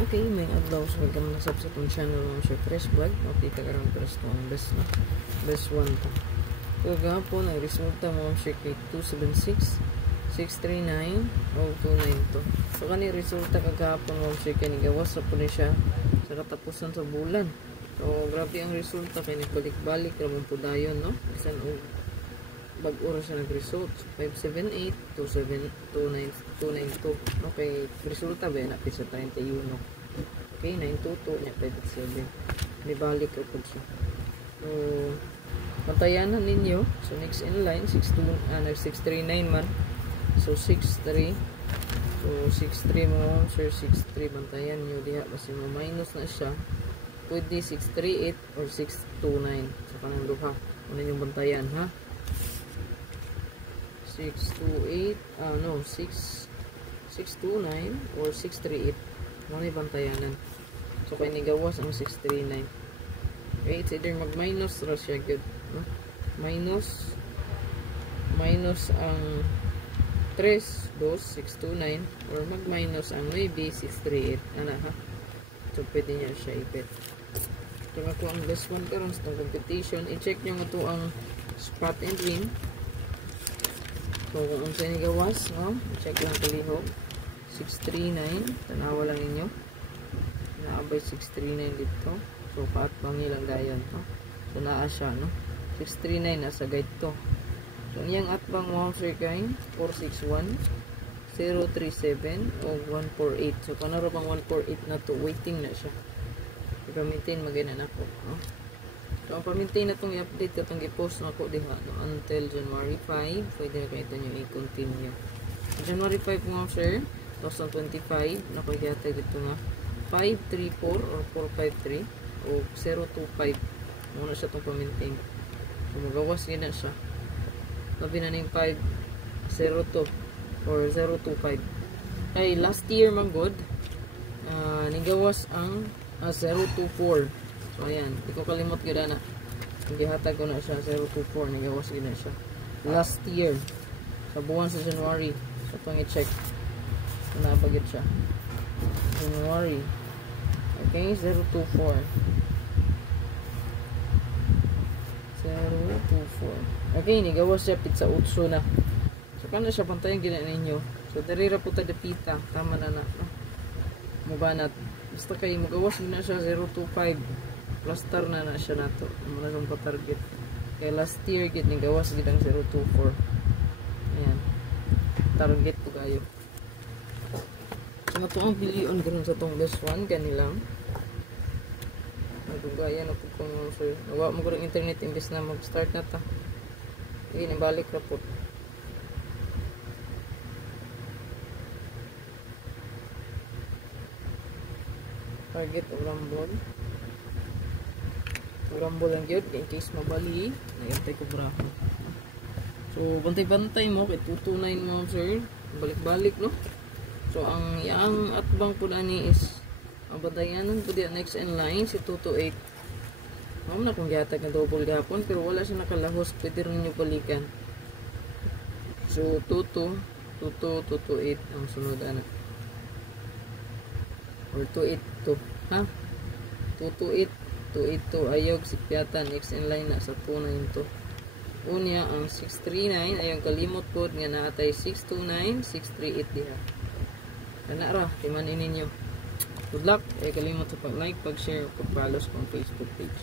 Okay, may adlaw sa welcome na sa itong channel ng Sir Fresh Vlog. Okay, karon press ko ang best 1 ta. So gahapon ang resulta mo ang kay 276 639 o 292. So kani resulta kagahapon mo siya kani gawas sa puno siya sa katapusan sa bulan. So grabe ang resulta kay balik-balik ramon pudayon, no? Bisan og bag-ora siya nag-result. 578 292. Okay, resulta ba na sa 31. Okay, 922 niya 587. Nibalik ko po siya. So pantayanan ninyo. So next in line 639 man. So 63. So 63 mo sir, 63 bantayan nyo diha kasi mo minus na siya. Pwede 638 or 629 sa kanang duha. Una yung bantayan, ha? 628 629 or 638 ano yung bantayanan. So kaya nigawas ang 639. Okay, it's either mag minus ra siya good, no? minus ang 3 2 629 or mag minus ang maybe 638 ana, ha? So pwede niya siya ipit. Ito nga ko ang best one karon sa competition. I-check nyo nga ito ang spot and win. So, kung ang sa'yo gawas, no? Check lang kalihog. 639. Tanawa lang ninyo. Naabay 639 dito. So, paatbang nilang gayon, no? So, naa siya, no? 639 nasa guide to. So, iyang atbang mo sir kay 461 037 o 148. So, kung naroon bang 148 na to, waiting na siya. I-maintain maganan ako, no? So, ang pa-maintain na itong i-update ka itong i-post na ako diha, no? Until January 5, pwede na kayo ito nyo i-continue. January 5 mga sir, 2025, nakuhyatay dito nga 534 or 453 o 025. Muna siya itong pa-maintain. So, magawas yun na siya. Labi na ng 502 or 025. Ay, last year man good, nigawas ang 024. So, ayan. Hindi ko kalimot yun na. Hindi hatag ko na siya. 024. Nagawas yun na siya. Last year. Sa buwan sa January. So, itong i-check. Nabagit siya. January. Okay. 024. 024. Okay. Nagawas siya. Pizza utso na. So, kano siya pantayan gina ninyo. So, darira po ta depita. Tama na na. Mubanat. Basta kayo magawas na siya 025. Plaster na siya nato. Muna nung pa-target. Kaya last year git ni gawas gid ang 024. Ayan. Target po kayo. So ito ang pilion ganoon sa tong best one kanilang. Nagugaya na po kung sir. Nawa mo ko internet imbes na mag-start na ta. Ini balik ra po. Target o rumble. Rumble lang yun in case mabali. Nagantay ko braho. So bantay-bantay mo kay 229 mo sir. Balik-balik, no? So ang yang atbang po na ni is ang bantayanan po diya next in line si 228. Mao na kung gihatag ng double gapon pero wala siya nakalahos. Pwede rin nyo balikan. So 228 ang sunod anak. Or 282, ha? 282 ayog si Piata next in line na sa 292. Unya ang 639 ayong kalimot po nga naatay 629 638 diha. Kana ra timan ninyo. Good luck. Ay kalimot sa pag-like, pag-share, pag-follow sa Facebook page.